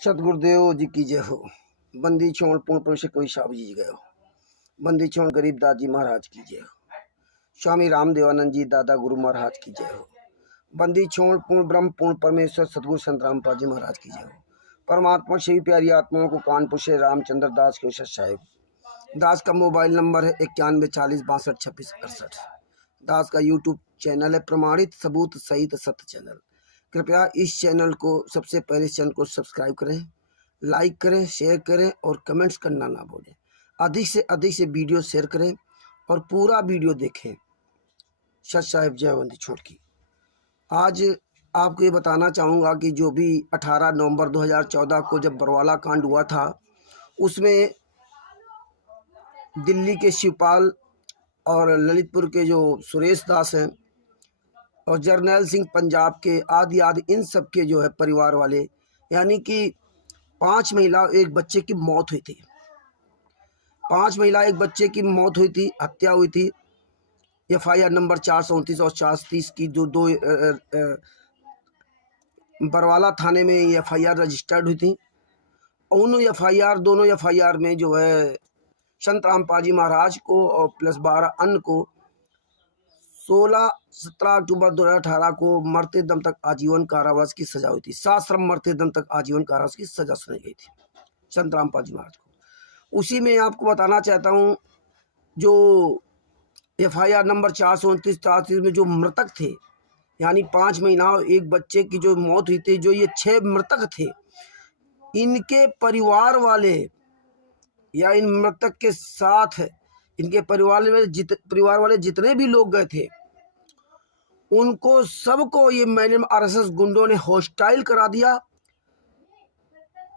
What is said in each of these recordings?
सतगुरुदेव जी की जय हो। बंदी छोड़ पूर्ण पुरुष कोई साहब जी गए हो। बंदी छोड़ गरीबदास जी महाराज की जय हो। स्वामी रामदेवानंद जी दादा गुरु महाराज की जय हो। बंदी छोड़ पूर्ण ब्रह्म पूर्ण परमेश्वर सतगुरु संत रामपाल जी महाराज की जय हो। परमात्मा शिव प्यारी आत्माओं को कानपुर से रामचंद्र दास के साहेब दास का मोबाइल नंबर है 9140622668। दास का यूट्यूब चैनल है प्रमाणित सबूत सहित सत्य चैनल। कृपया इस चैनल को सबसे पहले इस चैनल को सब्सक्राइब करें, लाइक करें, शेयर करें और कमेंट्स करना ना भूलें। अधिक से वीडियो शेयर करें और पूरा वीडियो देखें। सत साहिब जयवंती छोड़ की। आज आपको ये बताना चाहूँगा कि जो भी 18 नवंबर 2014 को जब बरवाला कांड हुआ था, उसमें दिल्ली के शिवपाल और ललितपुर के जो सुरेश दास हैं और जर्नैल सिंह पंजाब के आदि इन सब के जो है परिवार वाले, यानी कि 5 महिला एक बच्चे की मौत हुई थी। 5 महिला एक बच्चे की मौत हुई थी, हत्या हुई थी। FIR नंबर 429 और 430 की जो दो बरवाला थाने में FIR रजिस्टर्ड हुई थी। दोनों FIR में जो है संत रामपाल जी महाराज को और प्लस 12 अन्य को 17 अक्टूबर 2018 को मरते दम तक आजीवन कारावास की सजा हुई थी। साश्रम मरते दम तक आजीवन कारावास की सजा सुनाई गई थी संत रामपाल जी महाराज को। उसी में आपको बताना चाहता हूँ, जो FIR नंबर 429 में जो मृतक थे, यानी 5 महिलाओं एक बच्चे की जो मौत हुई थी, जो ये 6 मृतक थे, इनके परिवार वाले या इन मृतक के साथ इनके परिवार वाले जितने भी लोग गए थे, उनको सबको ये मैंने RSS गुंडों ने हॉस्टाइल करा दिया,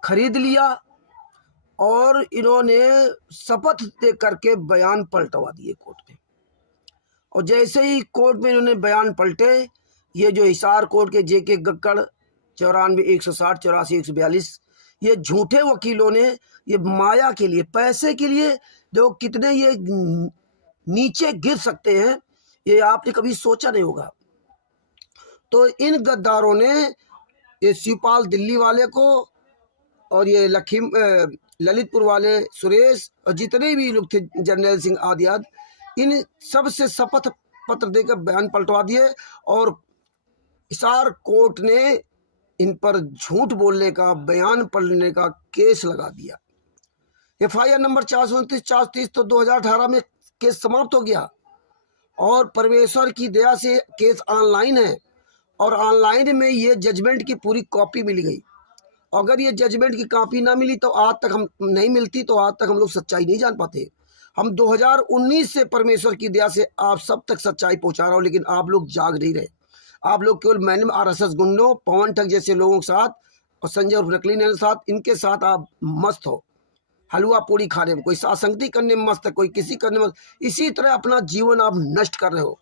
खरीद लिया और इन्होंने शपथ दे करके बयान पलटवा दिए कोर्ट में। और जैसे ही कोर्ट में इन्होंने बयान पलटे, ये जो हिसार कोर्ट के JK गक्कड़ 94 160 84 142 ये झूठे वकीलों ने ये माया के लिए, पैसे के लिए जो कितने ये नीचे गिर सकते हैं, ये आपने कभी सोचा नहीं होगा। तो इन गद्दारों ने ये शिवपाल दिल्ली वाले को और ये ललितपुर वाले सुरेश और जितने भी लोग थे जर्नैल सिंह आदि इन सब से शपथ पत्र देकर बयान पलटवा दिए और हिसार कोर्ट ने इन पर झूठ बोलने का, बयान पलटने का केस लगा दिया। FIR नंबर 429 तो 2018 में केस समाप्त हो गया और परमेश्वर की दया से केस ऑनलाइन है और ऑनलाइन में ये जजमेंट की पूरी कॉपी मिल गई। अगर ये जजमेंट की कॉपी ना मिली तो आज तक हम नहीं मिलती, तो आज तक हम लोग सच्चाई नहीं जान पाते। हम 2019 से परमेश्वर की दया से आप सब तक सच्चाई पहुंचा रहा हूं, लेकिन आप लोग जाग नहीं रहे। आप लोग केवल मैंने RSS गुंडों, पवन ठग जैसे लोगों के साथ और संजय और नकली के साथ, इनके साथ आप मस्त हो। हलवा पूड़ी खाने में, कोई सासंगति करने में मस्त है, कोई किसी करने में, इसी तरह अपना जीवन आप नष्ट कर रहे हो।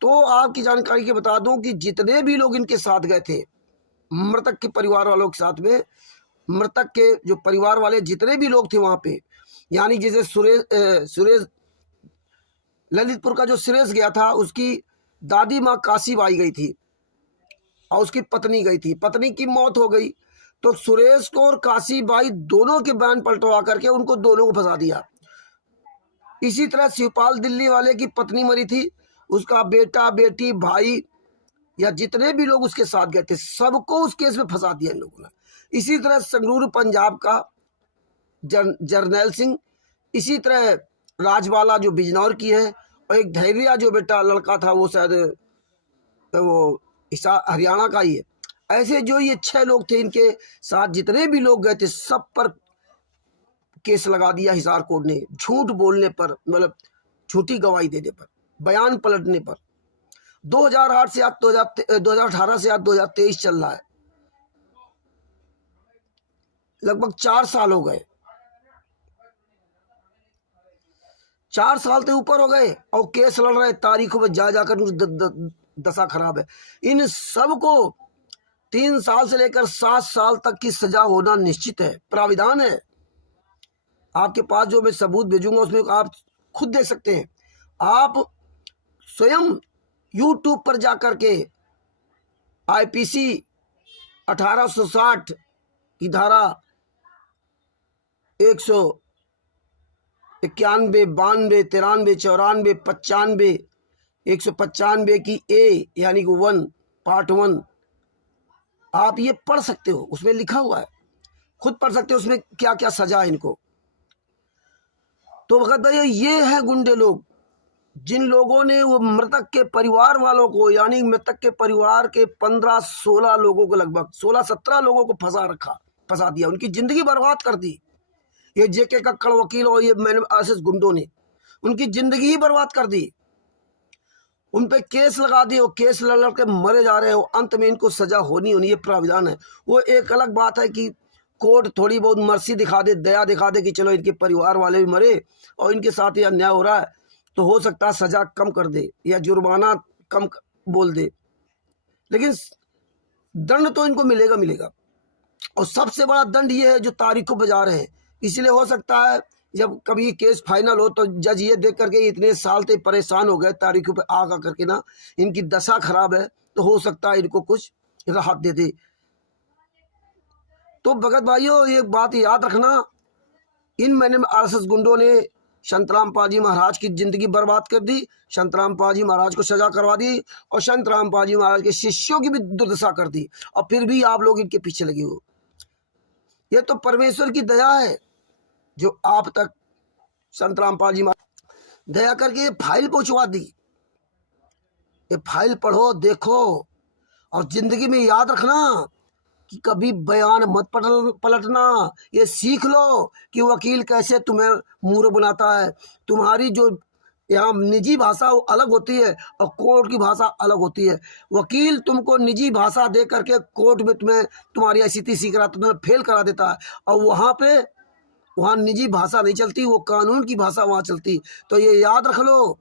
तो आपकी जानकारी के बता दूं कि जितने भी लोग इनके साथ गए थे, मृतक के परिवार वालों के साथ में, मृतक के जो परिवार वाले जितने भी लोग थे वहां पे, यानी जैसे सुरेश ललितपुर का जो सुरेश गया था, उसकी दादी माँ काशीबाई गई थी और उसकी पत्नी गई थी। पत्नी की मौत हो गई तो सुरेश को और काशीबाई दोनों के बयान पलटवा करके उनको दोनों को फंसा दिया। इसी तरह शिवपाल दिल्ली वाले की पत्नी मरी थी, उसका बेटा, बेटी, भाई या जितने भी लोग उसके साथ गए थे, सबको उस केस में फंसा दिया इन लोगों ने। इसी तरह संगरूर पंजाब का जर्नैल सिंह, इसी तरह राजवाला जो बिजनौर की है, और एक धैर्या जो बेटा लड़का था वो शायद वो हरियाणा का ही है। ऐसे जो ये 6 लोग थे, इनके साथ जितने भी लोग गए थे, सब पर केस लगा दिया हिसार कोर्ट ने, झूठ बोलने पर, मतलब झूठी गवाही देने पर, बयान पलटने पर। 2018 से आज 2023 चल रहा है, लगभग 4 साल हो गए, 4 साल से ऊपर हो गए और केस लड़ रहे, तारीखों में जा जाकर दशा खराब है। इन सब को 3 साल से लेकर 7 साल तक की सजा होना निश्चित है, प्राविधान है। आपके पास जो मैं सबूत भेजूंगा उसमें आप खुद देख सकते हैं। आप स्वयं YouTube पर जाकर के IPC 1860 की धारा 191, 92, 93, 94, 95, 195 की ए यानी कि 1 पार्ट 1 आप ये पढ़ सकते हो, उसमें लिखा हुआ है, खुद पढ़ सकते हो उसमें क्या क्या सजा है इनको। तो वक्त भाई ये है गुंडे लोग, जिन लोगों ने वो मृतक के परिवार वालों को, यानी मृतक के परिवार के 15-16 लोगों को, लगभग 16-17 लोगों को फंसा दिया, उनकी जिंदगी बर्बाद कर दी। ये जेके कक्कड़ वकील और ये मैंने आरएसएस गुंडों ने उनकी जिंदगी ही बर्बाद कर दी। उन पे केस लगा दिए, वो केस लड़ के मरे जा रहे हो, अंत में इनको सजा होनी ये प्राविधान है। वो एक अलग बात है कि कोर्ट थोड़ी बहुत मर्सी दिखा दे, दया दिखा दे कि चलो इनके परिवार वाले भी मरे और इनके साथ ये अन्याय हो रहा है, तो हो सकता है सजा कम कर दे या जुर्माना कम बोल दे, लेकिन दंड तो इनको मिलेगा। और सबसे बड़ा दंड ये है जो तारीखों पे जा रहे हैं। इसलिए हो सकता है जब कभी केस फाइनल हो तो जज ये देख करके इतने साल से परेशान हो गए तारीखों पे आ करके ना, इनकी दशा खराब है, तो हो सकता है इनको कुछ राहत दे दे। तो भगत भाइयों एक बात याद रखना, इन मैंने आरएसएस गुंडों ने संतराम पाजी महाराज की जिंदगी बर्बाद कर दी, संतराम पाजी महाराज को सजा करवा दी और संतराम पाजी महाराज के शिष्यों की भी दुर्दशा कर दी, और फिर भी आप लोग इनके पीछे लगे हो। ये तो परमेश्वर की दया है जो आप तक संतराम पाजी महाराज दया करके ये फाइल पहुंचवा दी। ये फाइल पढ़ो, देखो और जिंदगी में याद रखना कि कभी बयान मत पलटना। ये सीख लो कि वकील कैसे तुम्हें मूर्ख बनाता है। तुम्हारी जो यहाँ निजी भाषा वो अलग होती है और कोर्ट की भाषा अलग होती है। वकील तुमको निजी भाषा दे करके कोर्ट में तुम्हारी ऐसी तैसी कराता, तुम्हें फेल करा देता है, और वहाँ निजी भाषा नहीं चलती, वो कानून की भाषा वहाँ चलती। तो ये याद रख लो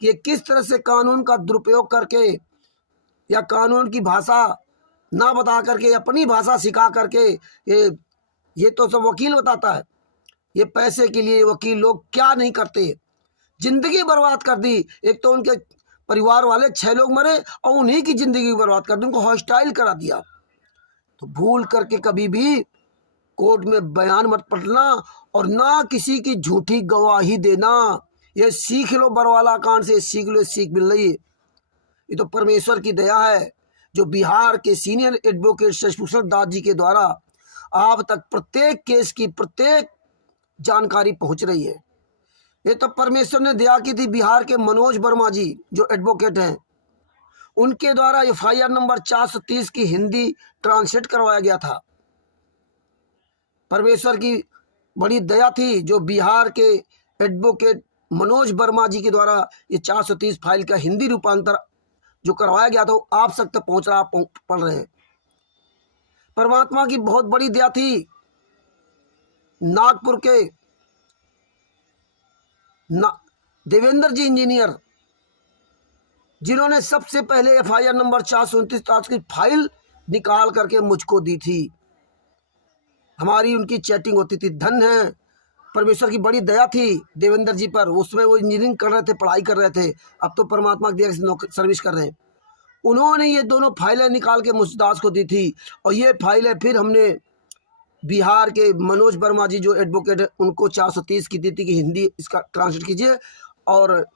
कि किस तरह से कानून का दुरुपयोग करके या कानून की भाषा ना बता करके अपनी भाषा सिखा करके ये तो सब वकील बताता है। ये पैसे के लिए वकील लोग क्या नहीं करते, जिंदगी बर्बाद कर दी। एक तो उनके परिवार वाले 6 लोग मरे और उन्हीं की जिंदगी बर्बाद कर दी, उनको हॉस्टाइल करा दिया। तो भूल करके कभी भी कोर्ट में बयान मत पलटना और ना किसी की झूठी गवाही देना। ये सीख लो बरवाला कांड से, सीख लो, सीख मिल रही है। ये तो परमेश्वर की दया है जो बिहार के सीनियर एडवोकेट शशिभूषण दास जी के द्वारा आप तक प्रत्येक केस की प्रत्येक जानकारी पहुंच रही है। ये तो परमेश्वर ने दया की थी बिहार के मनोज वर्मा जी जो एडवोकेट हैं, उनके द्वारा FIR नंबर 430 की हिंदी ट्रांसलेट करवाया गया था। परमेश्वर की बड़ी दया थी जो बिहार के एडवोकेट मनोज वर्मा जी के द्वारा ये 430 फाइल का हिंदी रूपांतर जो करवाया गया था आप तक तो पहुंच रहा, पढ़ रहे हैं। परमात्मा की बहुत बड़ी दया थी। नागपुर के देवेंद्र जी इंजीनियर जिन्होंने सबसे पहले FIR नंबर 429 की फाइल निकाल करके मुझको दी थी। हमारी उनकी चैटिंग होती थी। धन है, परमेश्वर की बड़ी दया थी देवेंद्र जी पर। उसमें वो इंजीनियरिंग कर रहे थे, पढ़ाई कर रहे थे, अब तो परमात्मा की दया से सर्विस कर रहे हैं। उन्होंने ये दोनों फाइलें निकाल के मुझदास को दी थी और ये फाइलें फिर हमने बिहार के मनोज वर्मा जी जो एडवोकेट है उनको 430 की दी थी कि हिंदी इसका ट्रांसलेट कीजिए, और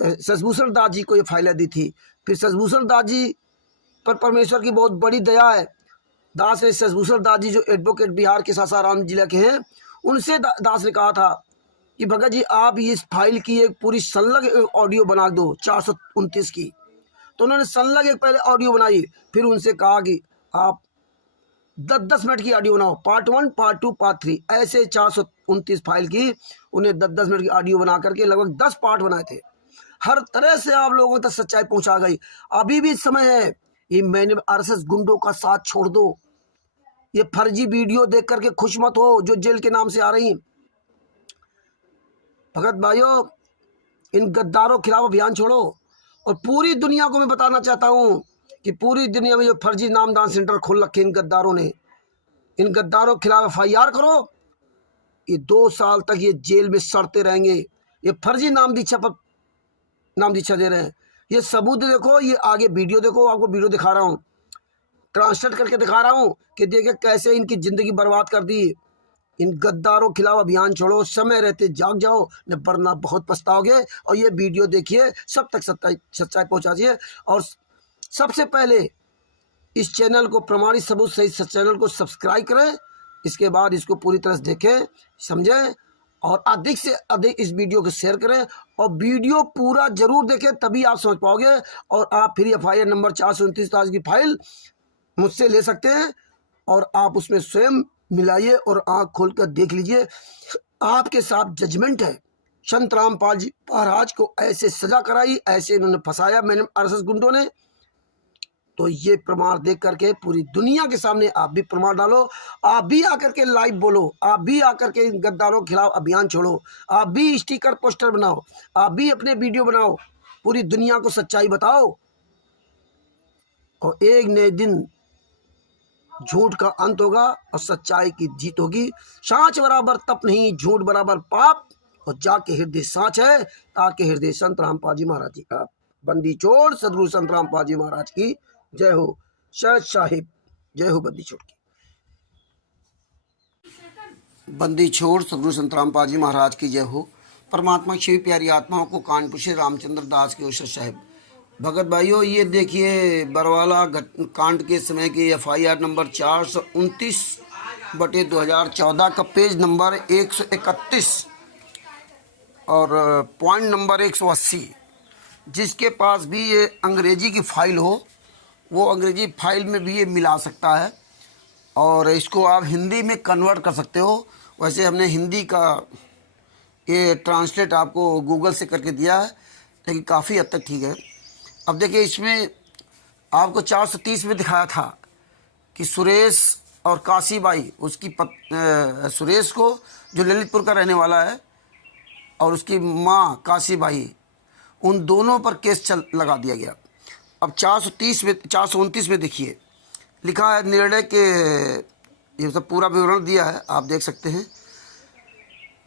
शशिभूषण दास जी को ये फाइलें दी थी। फिर शशिभूषण दास जी पर परमेश्वर की बहुत बड़ी दया है। शशिभूषण दास जी जो एडवोकेट बिहार के सासाराम जिले के हैं, उनसे दास ने कहा था कि भगत जी आप इस फाइल की एक पूरी संलग्न ऑडियो बना दो 429 की। तो उन्होंने संलग्न एक पहले ऑडियो बनाई, फिर उनसे कहा कि आप 10-10 मिनट की ऑडियो बनाओ, पार्ट 1, पार्ट 2, पार्ट 3, ऐसे 429 फाइल की उन्हें 10-10 मिनट की ऑडियो बना करके लगभग 10 पार्ट बनाए थे। हर तरह से आप लोगों तक सच्चाई पहुंचा गई। अभी भी समय है, ये मैंने आरएसएस गुंडों का साथ छोड़ दो। ये फर्जी वीडियो देख करके खुश मत हो जो जेल के नाम से आ रही। भगत भाइयों, इन गद्दारों के खिलाफ अभियान छोड़ो। और पूरी दुनिया को मैं बताना चाहता हूं कि पूरी दुनिया में जो फर्जी नामदान सेंटर खोल रखे इन गद्दारों ने, इन गद्दारों के खिलाफ FIR करो। ये 2 साल तक ये जेल में सड़ते रहेंगे। ये फर्जी नाम दीक्षा दे रहे हैं। ये सबूत देखो, ये आगे वीडियो देखो, आपको वीडियो दिखा रहा हूं। ट्रांसलेट करके दिखा रहा हूँ कि देखिए कैसे इनकी ज़िंदगी बर्बाद कर दी। इन गद्दारों के खिलाफ अभियान छोड़ो, समय रहते जाग जाओ, न वरना बहुत पछताओगे। और ये वीडियो देखिए, सब तक सच्चाई पहुँचाइए। और सबसे पहले इस चैनल को प्रमाणित सबूत सहित चैनल को सब्सक्राइब करें। इसके बाद इसको पूरी तरह से देखें, समझें और अधिक से अधिक इस वीडियो को शेयर करें। और वीडियो पूरा जरूर देखें, तभी आप समझ पाओगे। और आप फिर FIR नंबर 429 की फाइल मुझसे ले सकते हैं और आप उसमें स्वयं मिलाइए और आंख खोलकर देख लीजिए। आपके साथ जजमेंट है। संत रामपाल जी महाराज को ऐसे सजा कराई, ऐसे इन्होंने फंसाया मैंने RSS गुंडों ने। तो ये प्रमाण देख करके पूरी दुनिया के सामने आप भी प्रमाण डालो। आप भी आकर के लाइव बोलो, आप भी आकर के इन गद्दारों के खिलाफ अभियान छोड़ो, आप भी स्टिकर पोस्टर बनाओ, आप भी अपने वीडियो बनाओ, पूरी दुनिया को सच्चाई बताओ। और एक नए दिन झूठ का अंत होगा और सच्चाई की जीत होगी। सांच बराबर तप नहीं, झूठ बराबर पाप, और जाके हृदय सांच है, ताके हृदय संत रामपाल जी महाराज जी का। बंदी छोड़ सदगुरु संत रामपाल जी महाराज की जय हो। शहद साहिब जय हो। बंदी छोड़ की बंदी छोड़ सदगुरु संत रामपाल जी महाराज की जय हो। परमात्मा शिव प्यारी आत्माओं को कानपुर से रामचंद्र दास के शहद साहिब। भगत भाइयों, ये देखिए बरवाला कांड के समय की FIR नंबर 429/2014 का पेज नंबर 131 और पॉइंट नंबर 180। जिसके पास भी ये अंग्रेजी की फाइल हो, वो अंग्रेजी फाइल में भी ये मिला सकता है और इसको आप हिंदी में कन्वर्ट कर सकते हो। वैसे हमने हिंदी का ये ट्रांसलेट आपको गूगल से करके दिया है, लेकिन काफ़ी हद तक ठीक है। अब देखिए, इसमें आपको 430 में दिखाया था कि सुरेश और काशीबाई, उसकी सुरेश को जो ललितपुर का रहने वाला है और उसकी माँ काशीबाई, उन दोनों पर केस लगा दिया गया। अब 429 में देखिए लिखा है निर्णय के, ये सब पूरा विवरण दिया है, आप देख सकते हैं।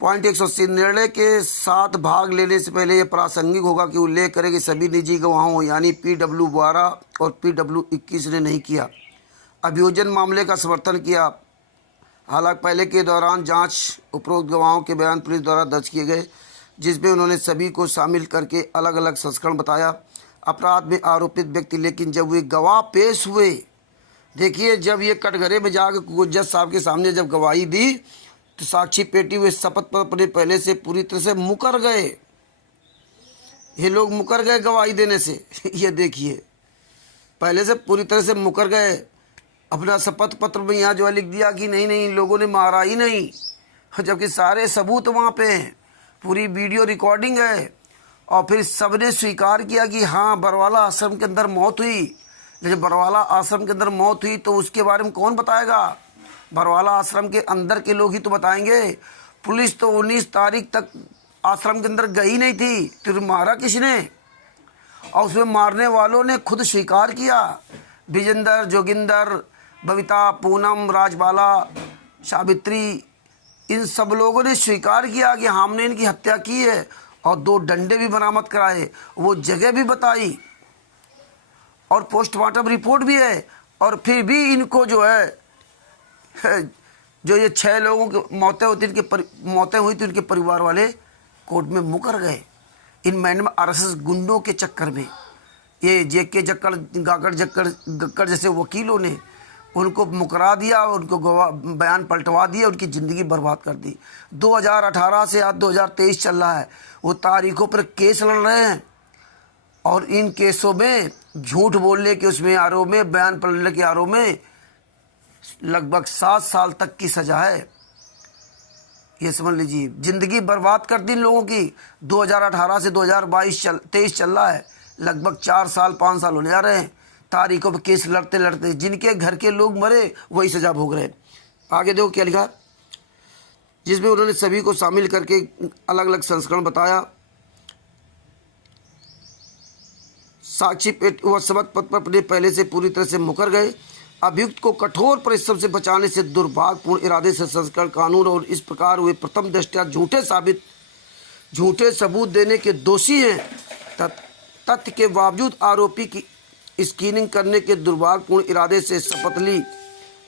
पॉइंट 180, निर्णय के साथ भाग लेने से पहले यह प्रासंगिक होगा कि उल्लेख करें कि सभी निजी गवाहों यानी PW 12 और PW 21 ने नहीं किया अभियोजन मामले का समर्थन किया। हालांकि पहले के दौरान जांच उपरोक्त गवाहों के बयान पुलिस द्वारा दर्ज किए गए, जिसमें उन्होंने सभी को शामिल करके अलग अलग संस्करण बताया अपराध में आरोपित व्यक्ति। लेकिन जब वे गवाह पेश हुए, देखिए जब ये कटघरे में जाकर जज साहब के सामने जब गवाही दी, तो साक्षी पेटी हुए शपथ पर अपने पहले से पूरी तरह से मुकर गए। ये लोग मुकर गए गवाही देने से। ये देखिए, पहले से पूरी तरह से मुकर गए। अपना शपथ पत्र में यहाँ जो लिख दिया कि नहीं नहीं, लोगों ने मारा ही नहीं, जबकि सारे सबूत वहाँ पे हैं, पूरी वीडियो रिकॉर्डिंग है। और फिर सबने स्वीकार किया कि हाँ, बरवाला आश्रम के अंदर मौत हुई। जब बरवाला आश्रम के अंदर मौत हुई तो उसके बारे में कौन बताएगा? बरवाला आश्रम के अंदर के लोग ही तो बताएंगे। पुलिस तो 19 तारीख तक आश्रम के अंदर गई नहीं थी, तो मारा किसने? और उसमें मारने वालों ने खुद स्वीकार किया। विजेंद्र, जोगिंदर, बबीता, पूनम, राजबाला, सावित्री, इन सब लोगों ने स्वीकार किया कि हमने इनकी हत्या की है और 2 डंडे भी बरामद कराए, वो जगह भी बताई और पोस्टमार्टम रिपोर्ट भी है। और फिर भी इनको जो है जो ये 6 लोगों की मौतें हुई थी, उनके परिवार वाले कोर्ट में मुकर गए। इन मैंने RSS गुंडों के चक्कर में, ये JK गक्कड़ जैसे वकीलों ने उनको मुकरा दिया, उनको बयान पलटवा दिया, उनकी ज़िंदगी बर्बाद कर दी। 2018 से आज 2023 चल रहा है, वो तारीखों पर केस लड़ रहे हैं और इन केसों में झूठ बोलने के उसमें आरोप में, बयान पलटने के आरोप में लगभग 7 साल तक की सजा है। ये समझ लीजिए, ज़िंदगी बर्बाद कर दी इन लोगों की। 2018 से 2023 चल रहा है, लगभग 4 साल 5 साल होने जा रहे हैं तारीखों पर केस लड़ते लड़ते। जिनके घर के लोग मरे वही सजा भोग रहे हैं। आगे देखो क्या लिखा, जिसमें उन्होंने सभी को शामिल करके अलग अलग संस्करण बताया। साक्षी पेटी व शपथ पत्र पर अपने पहले से पूरी तरह से मुकर गए। अभियुक्त को कठोर परिश्रम से बचाने से दुर्भाग्यपूर्ण इरादे से संस्करण कानून और इस प्रकार वे प्रथम दृष्टया झूठे सबूत देने के दोषी हैं। तथ्य के बावजूद आरोपी की स्क्रीनिंग करने के दुर्भाग्यपूर्ण इरादे से शपथ ली।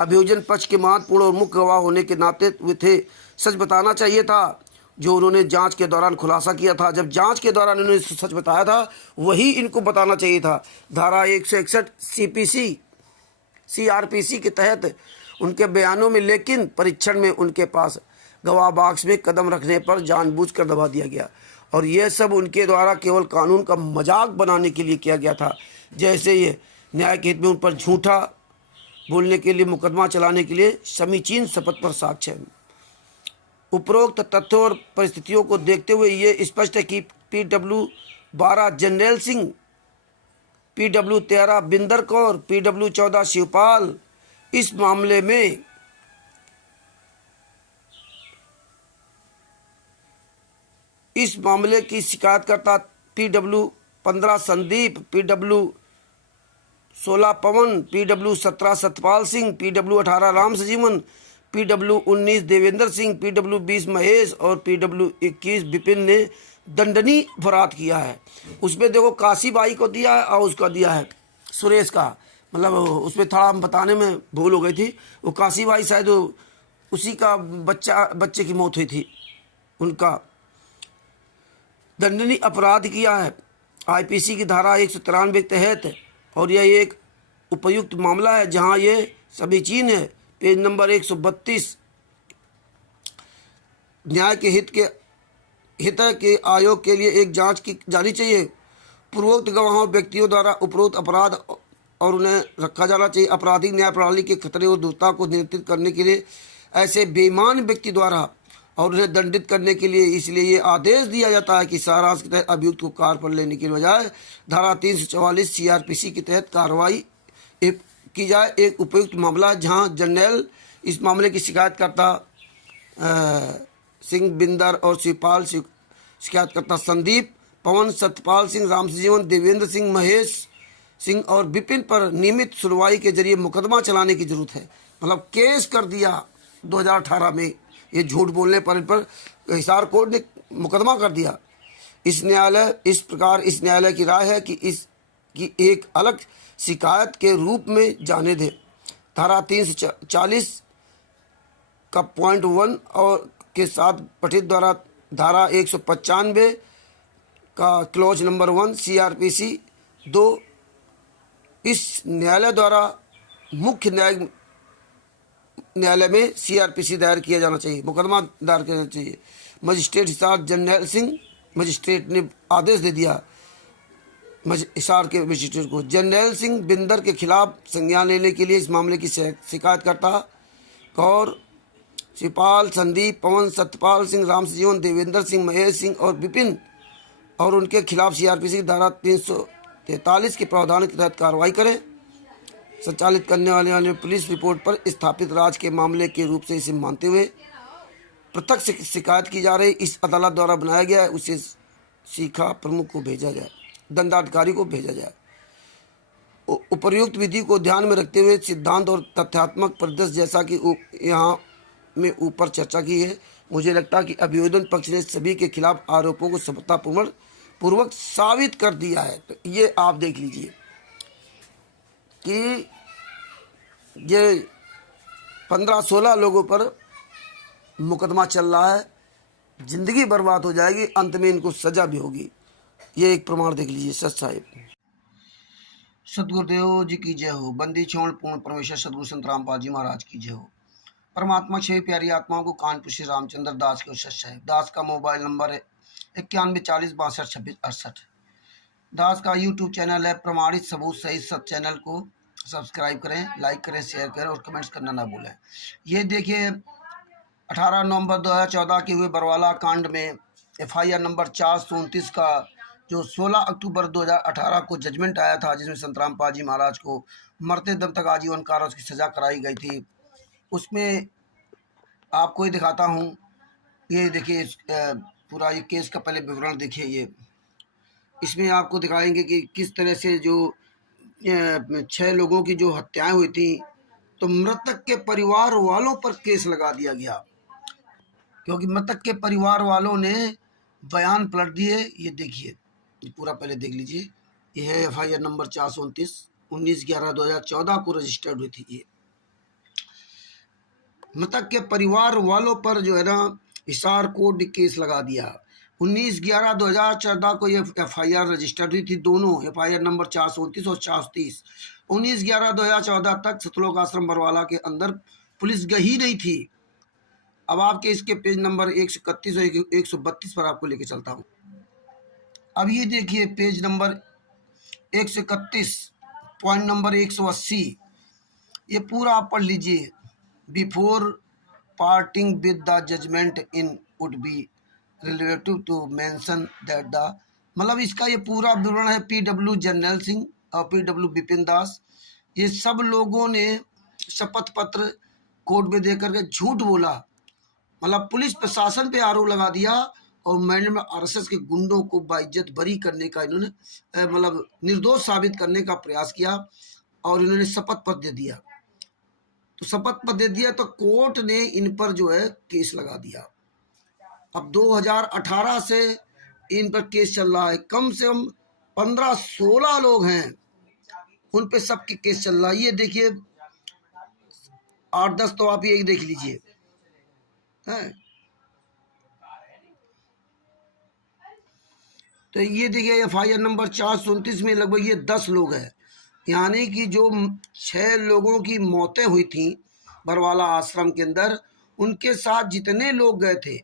अभियोजन पक्ष के महत्वपूर्ण और मुख्य गवाह होने के नाते वे थे। सच बताना चाहिए था जो उन्होंने जांच के दौरान खुलासा किया था। जब जांच के दौरान उन्होंने सच बताया था वही इनको बताना चाहिए था। धारा 161 CRPC के तहत उनके बयानों में, लेकिन परीक्षण में उनके पास गवाह बॉक्स में कदम रखने पर जानबूझकर दबा दिया गया और यह सब उनके द्वारा केवल कानून का मजाक बनाने के लिए किया गया था। जैसे ये न्याय के हित में उन पर झूठा बोलने के लिए मुकदमा चलाने के लिए समीचीन शपथ पर साक्ष्य है। उपरोक्त तथ्यों और परिस्थितियों को देखते हुए ये स्पष्ट है कि PW 12 general Singh, PW 13 Binder Kaur, PW 14 Shivpal इस मामले की शिकायतकर्ता, PW 15 Sandeep, PW 16 Pawan, PW 17 Satpal Singh, PW 18 Ram Sajivan, PW 19 Devendra Singh, PW 20 Mahesh और PW 21 विपिन ने दंडनीय अपराध किया है। उसमें देखो काशीबाई को दिया है और उसका दिया है सुरेश का, मतलब उसमें थोड़ा बताने में भूल हो गई थी। वो काशीबाई शायद उसी का बच्चे की मौत हुई थी। उनका दंडनीय अपराध किया है IPC की धारा 193 के तहत और यह एक उपयुक्त मामला है जहां ये समीचीन है। पेज नंबर 132 न्याय के हित के आयोग के लिए एक जांच की जानी चाहिए। पूर्वोक्त गवाहों व्यक्तियों द्वारा उपरोक्त अपराध और उन्हें रखा जाना चाहिए। आपराधिक न्याय प्रणाली के खतरे और दुर्ता को नियंत्रित करने के लिए ऐसे बेईमान व्यक्ति द्वारा और उन्हें दंडित करने के लिए इसलिए ये आदेश दिया जाता है कि सारांश के तहत अभियुक्त को कार पर लेने के बजाय धारा 344 CRPC के तहत कार्रवाई की जाए। एक उपयुक्त मामला जहां जनरल इस मामले की शिकायतकर्ता सिंह बिंदर और शिवपाल, शिकायतकर्ता संदीप, पवन, सतपाल सिंह, राम जीवन, देवेंद्र सिंह, महेश सिंह और विपिन पर नियमित सुनवाई के जरिए मुकदमा चलाने की जरूरत है। मतलब केस कर दिया 2018 में, ये झूठ बोलने पर हिसार कोर्ट ने मुकदमा कर दिया। इस न्यायालय की राय है कि इसकी एक अलग शिकायत के रूप में जाने दे। धारा 340 का पॉइंट 1 और के साथ पठित द्वारा धारा 195 का क्लॉज नंबर 1 CRPC 2 इस न्यायालय द्वारा मुख्य न्यायालय में CRPC दायर किया जाना चाहिए, मुकदमा दायर किया जाना चाहिए। Magistrate Hisar general Singh magistrate ने आदेश दे दिया हिसार के मजिस्ट्रेट को जनरल सिंह बिंदर के खिलाफ संज्ञान लेने के लिए इस मामले की शिकायतकर्ता कौर, शिवपाल, संदीप, पवन, सतपाल सिंह, राम जीवन, देवेंद्र सिंह, महेश सिंह और विपिन और उनके खिलाफ CRPC की धारा 343 के प्रावधान के तहत कार्रवाई करें। संचालित करने वाले पुलिस रिपोर्ट पर स्थापित राज के मामले के रूप से इसे मानते हुए पृथक शिकायत की जा रही इस अदालत द्वारा बनाया गया है उसे शिखा प्रमुख को भेजा जाए, दंडाधिकारी को भेजा जाए। उपर्युक्त विधि को ध्यान में रखते हुए सिद्धांत और तथ्यात्मक परिदृश्य जैसा कि यहाँ में ऊपर चर्चा की है, मुझे लगता है कि अभियोजन पक्ष ने सभी के खिलाफ आरोपों को सफलतापूर्वक साबित कर दिया है। तो ये आप देख लीजिए कि ये 15-16 लोगों पर मुकदमा चल रहा है, जिंदगी बर्बाद हो जाएगी, अंत में इनको सजा भी होगी। ये एक प्रमाण देख लीजिए। सच साहिब सदगुरुदेव जी की जय हो। बंदी छोड़ पूर्ण परमेश्वर सदगुरु संत रामपाल जी महाराज की जय हो। परमात्मा छह प्यारी आत्माओं को कानपुर श्री रामचंद्र दास के सच साहिब। दास का मोबाइल नंबर है 9140622668। दास का यूट्यूब चैनल है प्रमाणित सबूत सही सब। चैनल को सब्सक्राइब करें, लाइक करें, शेयर करें और कमेंट्स करना ना भूलें। ये देखिए 18 नवंबर 2014 के हुए बरवाला कांड में FIR नंबर 429 का जो 16 अक्टूबर 2018 को जजमेंट आया था, जिसमें संत रामपाल जी महाराज को मरते दम तक आजीवन कारावास की सजा कराई गई थी, उसमें आपको ही दिखाता हूँ। ये देखिए पूरा ये केस का पहले विवरण देखिए। ये इसमें आपको दिखाएंगे कि किस तरह से जो 6 लोगों की जो हत्याएं हुई थी, तो मृतक के परिवार वालों पर केस लगा दिया गया, क्योंकि मृतक के परिवार वालों ने बयान पलट दिए। ये देखिए, ये पूरा पहले देख लीजिए। ये है FIR नंबर 429 19/11/2014 को रजिस्टर्ड हुई थी। ये मृतक के परिवार वालों पर जो है ना हिसार कोर्ट ने केस लगा दिया। 19/11/2014 को ये FIR रजिस्टर्ड हुई थी। दोनों FIR नंबर 429 और 430। 19/11/2014 तक सतलोक आश्रम बरवाला के अंदर पुलिस गई नहीं थी। अब आपके इसके पेज नंबर 131 और 132 पर आपको लेके चलता हूँ। अब ये देखिए पेज नंबर 131 पॉइंट नंबर 180, ये पूरा आप पढ़ लीजिए। Before parting with the judgment in would be relative to mention that the, मतलब इसका ये पूरा विवरण है। PW जर्नैल सिंह और PW बिपिन दास, ये सब लोगों ने शपथ पत्र कोर्ट में देकर के झूठ बोला, मतलब पुलिस प्रशासन पे आरोप लगा दिया और मैंने RSS के गुंडों को बाइज्जत बरी करने का इन्होंने मतलब निर्दोष साबित करने का प्रयास किया और इन्होंने शपथ पत्र दे दिया। तो शपथ पत्र दे दिया तो कोर्ट ने इन पर जो है केस लगा दिया। अब 2018 से इन पर केस चल रहा है। कम से कम 15-16 लोग हैं, उन पे सबके केस चल रहा है। ये देखिए 8-10 तो आप ये देख लीजिए है। तो ये देखिए FIR नंबर 429 में लगभग ये 10 लोग हैं, यानी कि जो 6 लोगों की मौतें हुई थी बरवाला आश्रम के अंदर, उनके साथ जितने लोग गए थे,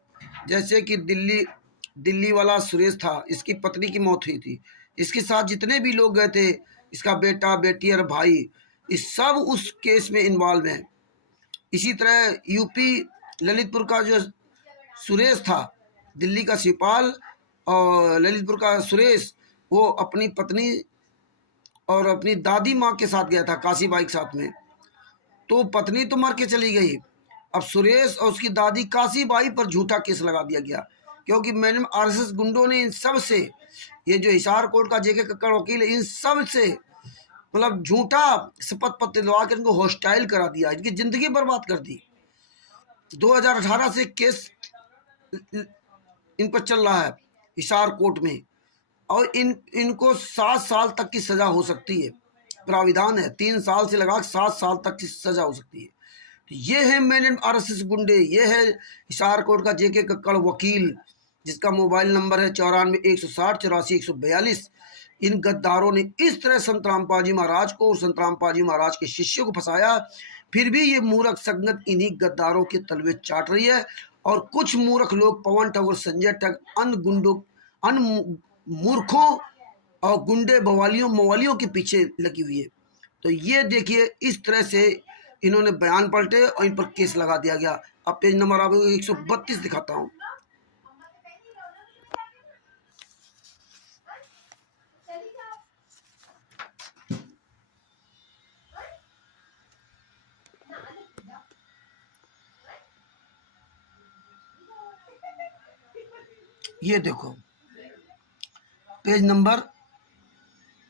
जैसे कि दिल्ली वाला सुरेश था, इसकी पत्नी की मौत हुई थी, इसके साथ जितने भी लोग गए थे, इसका बेटा बेटी और भाई, इस सब उस केस में इन्वॉल्व हैं। इसी तरह यूपी ललितपुर का जो सुरेश था, दिल्ली का शिवपाल और ललितपुर का सुरेश, वो अपनी पत्नी और अपनी दादी माँ के साथ गया था काशीबाई के साथ में। तो पत्नी तो मर के चली गई, अब सुरेश और उसकी दादी काशीबाई पर झूठा केस लगा दिया गया, क्योंकि मैंने RSS गुंडों ने इन सब से, ये जो हिसार कोर्ट का JK कक्कड़ वकील है, इन सब से मतलब झूठा शपथ पत्र दिलवा कर इनको हॉस्टाइल करा दिया, इनकी जिंदगी बर्बाद कर दी। 2018 से केस इन पर चल रहा है हिसार कोर्ट में, और इनको 7 साल तक की सजा हो सकती है। प्राविधान है 3 साल से लगा 7 साल तक की सजा हो सकती है। तो ये है मैंने RSS गुंडे, ये है हिसार कोर्ट का JK कक्कड़ वकील, जिसका मोबाइल नंबर है 94-160-84-142। इन गद्दारों ने इस तरह संत रामपाल जी महाराज को और संत रामपाल जी महाराज के शिष्यों को फंसाया, फिर भी ये मूर्ख संगत इन्हीं गद्दारों के तलवे चाट रही है। और कुछ मूर्ख लोग पवन ठग और संजय ठग अन मूर्खों और गुंडे मवालियों के पीछे लगी हुई है। तो ये देखिए इस तरह से इन्होंने बयान पलटे और इन पर केस लगा दिया गया। अब पेज नंबर आपको 132 दिखाता हूँ। ये देखो पेज नंबर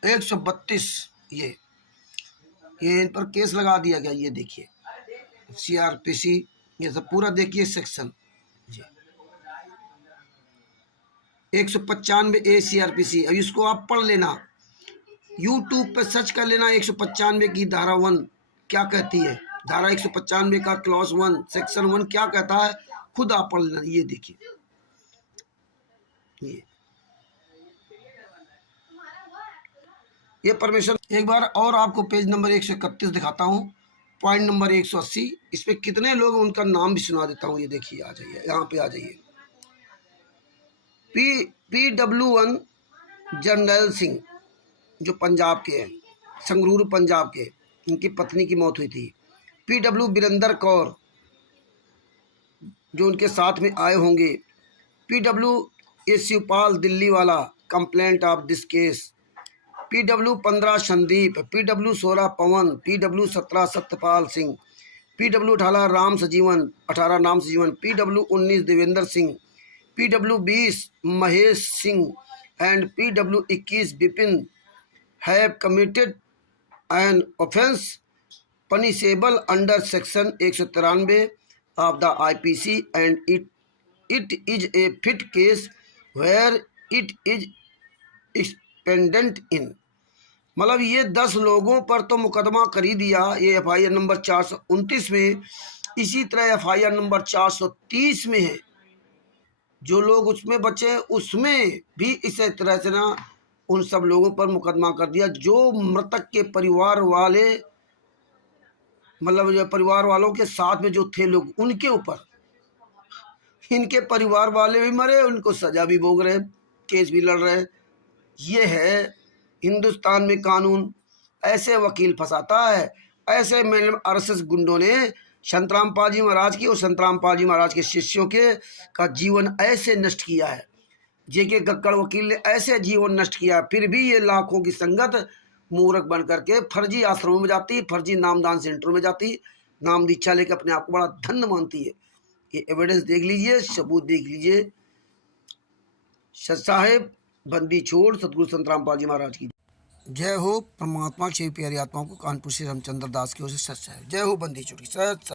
132, ये इन पर केस लगा दिया गया। ये देखिए CRPC, ये सब पूरा देखिए सेक्शन 195A CRPC। अब इसको आप पढ़ लेना, यूट्यूब पे सर्च कर लेना 195 की धारा 1 क्या कहती है, धारा 195 का क्लॉज 1 सेक्शन 1 क्या कहता है, खुद आप पढ़ लेना। ये देखिए ये परमिशन। एक बार और आपको पेज नंबर 131 दिखाता हूँ, पॉइंट नंबर 180। इस पे कितने लोग, उनका नाम भी सुना देता हूँ। ये देखिए, आ जाइए यहाँ पे, आ जाइए। PW1 जर्नैल सिंह जो पंजाब के हैं, संगरूर पंजाब के, इनकी पत्नी की मौत हुई थी। PW वीरेंद्र कौर जो उनके साथ में आए होंगे। PW शिवपाल दिल्ली वाला, complaint of this case. PW 15 Sandeep, PW 16 Pawan, PW 17 Satyapal Singh, PW 18 Ram Sajivan, PW 19 Devendra Singh, PW 20 Mahesh Singh and PW 21 Bipin have committed an offence punishable under section 193 of the IPC and it is a fit case where it is expendent in। मतलब ये 10 लोगों पर तो मुकदमा कर ही दिया, ये FIR number 429 में। इसी तरह FIR नंबर 430 में है, जो लोग उसमें बचे उसमें भी इसी तरह से ना उन सब लोगों पर मुकदमा कर दिया जो मृतक के परिवार वाले, मतलब जो परिवार वालों के साथ में जो थे लोग उनके ऊपर। इनके परिवार वाले भी मरे, उनको सजा भी भोग रहे, केस भी लड़ रहे। ये है हिंदुस्तान में कानून। ऐसे वकील फंसाता है, ऐसे में RSS गुंडों ने संतराम पाल जी महाराज की और संतराम पाल जी महाराज के शिष्यों के का जीवन ऐसे नष्ट किया है। JK गक्कड़ वकील ने ऐसे जीवन नष्ट किया, फिर भी ये लाखों की संगत मूर्ख बन करके फर्जी आश्रमों में जाती, फर्जी नामदान सेंटरों में जाती, नाम दीक्षा लेकर अपने आप को बड़ा धन्य मानती है। ये एविडेंस देख लीजिए, सबूत देख लीजिए। सच साहेब बंदी छोड़ सतगुरु संतराम पाल जी महाराज की जय हो। परमात्मा 6 प्यारी आत्माओं को कानपुर से रामचंद्र दास की ओर से सच साहेब जय हो। बंदी छोड़ सच।